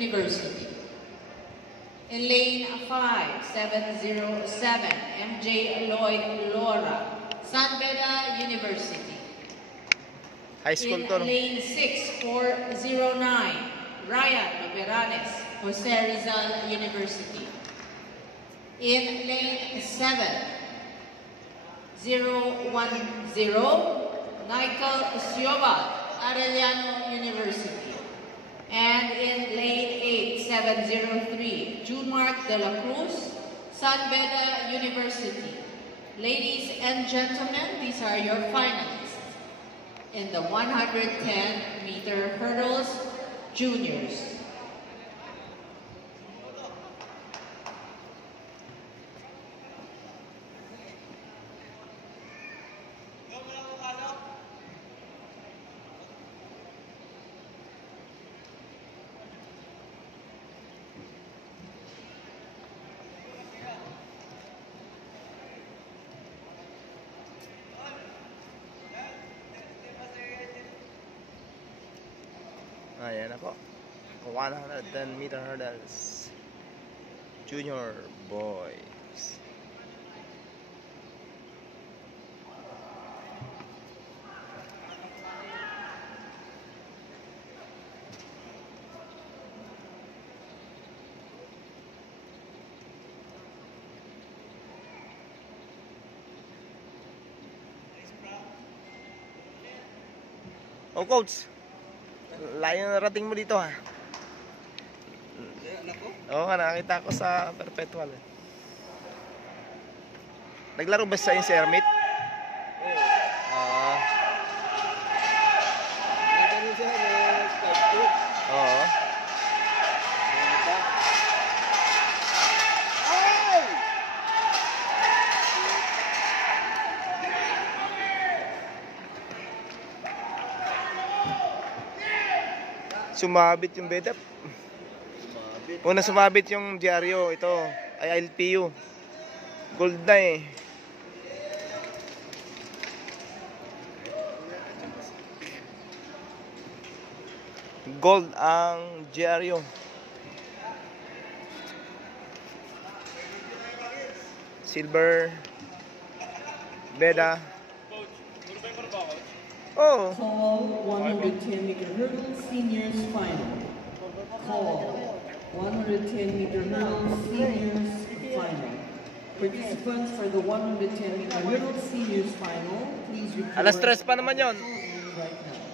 University. In lane 5707, MJ Lloyd Laura, San Beda University. High school to. In lane 6409, Ryan Loberanes, Jose Rizal University. In lane 7010, Michael Siobat, Arellano University. And in lane 8703, Junmark De La Cruz, San Beda University. Ladies and gentlemen, these are your finalists in the 110-meter hurdles juniors. Ayan na po. 110-meter hurdles. Junior boys. Oh, coach. Layo na narating mo dito, ha? Oo nga, nakakita ko sa Perpetual. Naglaro ba sa si Hermit? Oo. Oo. Sumabit yung bedap. Una sumabit yung dyaryo. Ito ay LPU. Gold na eh. Gold ang dyaryo. Silver Beda. Oh. Call 110-meter hurdle seniors final. Call 110-meter hurdle seniors final. Participants for the 110-meter hurdle seniors final, please report. Alas 3 pa naman yon. Right now.